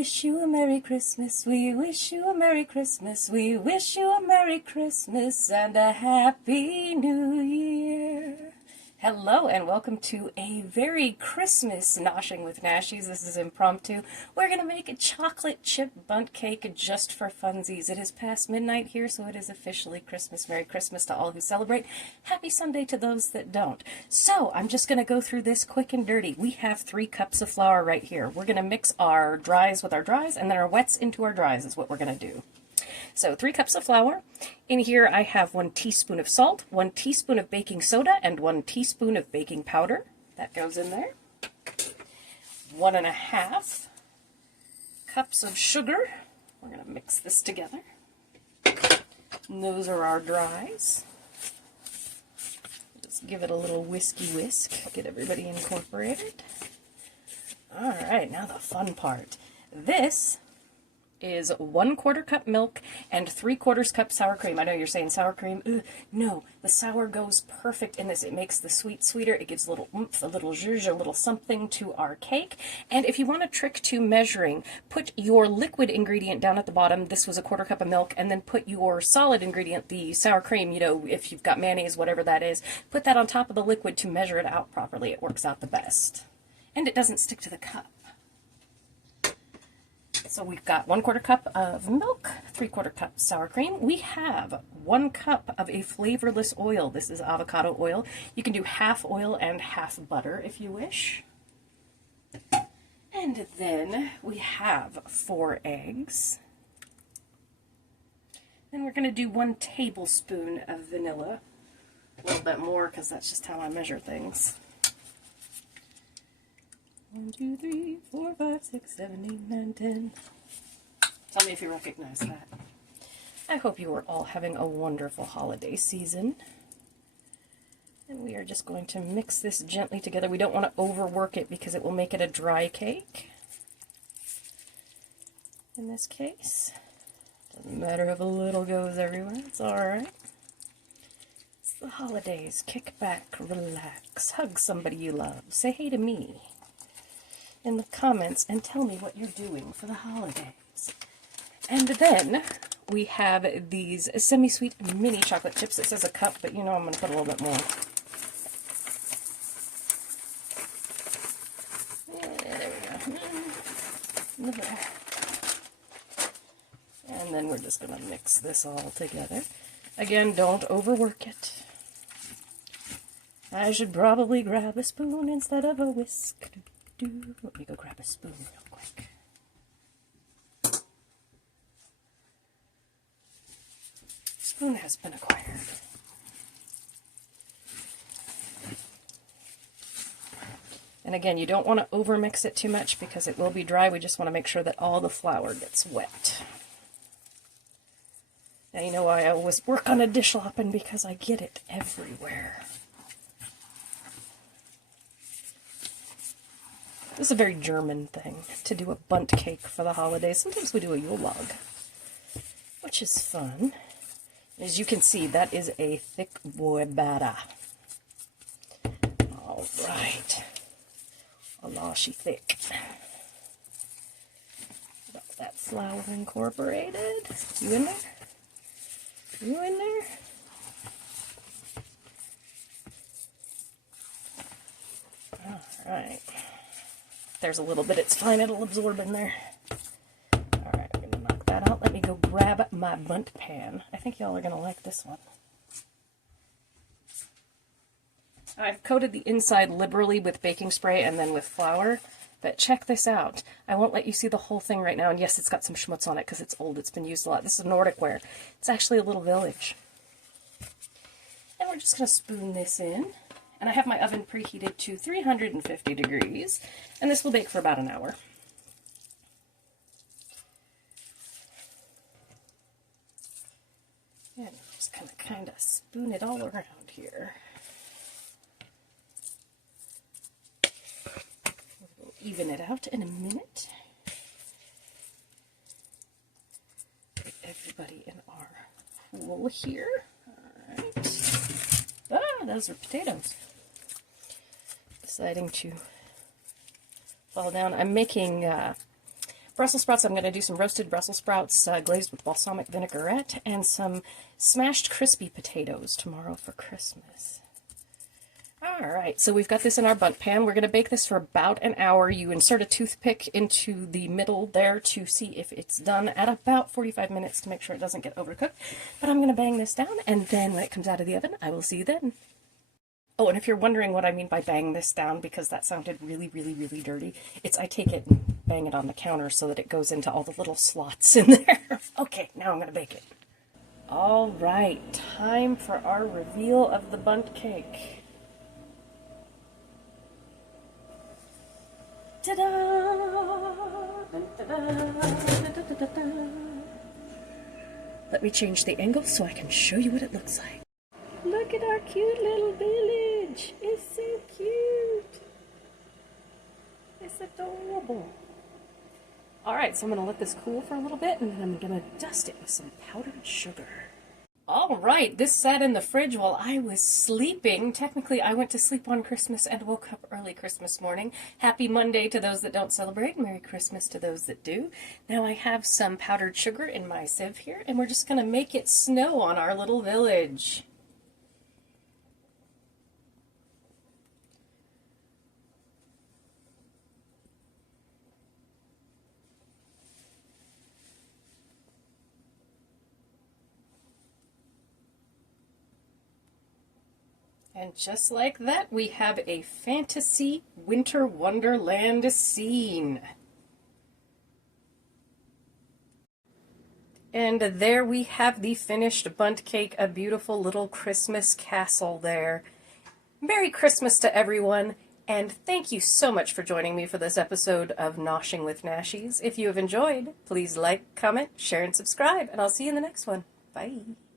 wish you a Merry Christmas, we wish you a Merry Christmas, we wish you a Merry Christmas and a Happy New Year. Hello and welcome to a very Christmas Noshing with Nashies. This is impromptu. We're going to make a chocolate chip bundt cake just for funsies. It is past midnight here, so it is officially Christmas. Merry Christmas to all who celebrate. Happy Sunday to those that don't. So I'm just going to go through this quick and dirty. We have 3 cups of flour right here. We're going to mix our dries with our dries and then our wets into our dries is what we're going to do. So 3 cups of flour. In here I have 1 teaspoon of salt, 1 teaspoon of baking soda, and 1 teaspoon of baking powder. That goes in there. 1.5 cups of sugar. We're going to mix this together. And those are our dries. Just give it a little whisk, get everybody incorporated. Alright, now the fun part. This is 1/4 cup milk and 3/4 cup sour cream. I know you're saying sour cream. Ugh, no, the sour goes perfect in this. It makes the sweet sweeter. It gives a little oomph, a little zhuzh, a little something to our cake. And if you want a trick to measuring, put your liquid ingredient down at the bottom. This was 1/4 cup of milk, and then put your solid ingredient, the sour cream, you know, if you've got mayonnaise, whatever that is, put that on top of the liquid to measure it out properly. It works out the best. And it doesn't stick to the cup. So we've got 1/4 cup of milk, 3/4 cup sour cream. We have 1 cup of a flavorless oil. This is avocado oil. You can do half oil and half butter if you wish. And then we have 4 eggs. Then we're going to do 1 tablespoon of vanilla. A little bit more because that's just how I measure things. 1, 2, 3, 4, 5, 6, 7, 8, 9, 10. Tell me if you recognize that. I hope you are all having a wonderful holiday season. And we are just going to mix this gently together. We don't want to overwork it because it will make it a dry cake. In this case, doesn't matter if a little goes everywhere. It's alright. It's the holidays. Kick back, relax, hug somebody you love. Say hey to me in the comments and tell me what you're doing for the holidays. And then we have these semi-sweet mini chocolate chips. It says a cup, but you know I'm going to put a little bit more. There we go. And then we're just going to mix this all together. Again, don't overwork it. I should probably grab a spoon instead of a whisk. Let me go grab a spoon real quick. Spoon has been acquired. And again, you don't want to overmix it too much because it will be dry. We just want to make sure that all the flour gets wet. Now you know why I always work on a dishcloth, because I get it everywhere. This is a very German thing, to do a bundt cake for the holidays. Sometimes we do a Yule log, which is fun. As you can see, that is a thick boy batter. All right. A lashy thick. Got that flour incorporated. You in there? You in there? All right. There's a little bit, it's fine, it'll absorb in there. Alright, I'm going to knock that out. Let me go grab my bundt pan. I think y'all are going to like this one. I've coated the inside liberally with baking spray and then with flour, but check this out. I won't let you see the whole thing right now, and yes, it's got some schmutz on it because it's old, it's been used a lot. This is Nordic ware. It's actually a little village. And we're just going to spoon this in. And I have my oven preheated to 350 degrees, and this will bake for about an hour. And I'm just going to kind of spoon it all around here. We'll even it out in a minute. Get everybody in our pool here. All right. Ah, those are potatoes. Deciding to fall down. I'm making Brussels sprouts, I'm going to do some roasted Brussels sprouts glazed with balsamic vinaigrette and some smashed crispy potatoes tomorrow for Christmas. Alright, so we've got this in our Bundt pan. We're going to bake this for about an hour. You insert a toothpick into the middle there to see if it's done at about 45 minutes to make sure it doesn't get overcooked. But I'm going to bang this down, and then when it comes out of the oven, I will see you then. Oh, and if you're wondering what I mean by bang this down, because that sounded really, really, really dirty, it's I take it and bang it on the counter so that it goes into all the little slots in there. Okay, now I'm going to bake it. All right, time for our reveal of the Bundt cake. Ta-da! Let me change the angle so I can show you what it looks like. Look at our cute little village. It's so cute. It's adorable. Alright, so I'm going to let this cool for a little bit, and then I'm going to dust it with some powdered sugar. Alright, this sat in the fridge while I was sleeping. Technically, I went to sleep on Christmas and woke up early Christmas morning. Happy Monday to those that don't celebrate. Merry Christmas to those that do. Now I have some powdered sugar in my sieve here, and we're just going to make it snow on our little village. And just like that, we have a fantasy winter wonderland scene. And there we have the finished Bundt cake, a beautiful little Christmas castle there. Merry Christmas to everyone, and thank you so much for joining me for this episode of Noshing with Nashies. If you have enjoyed, please like, comment, share, and subscribe, and I'll see you in the next one. Bye.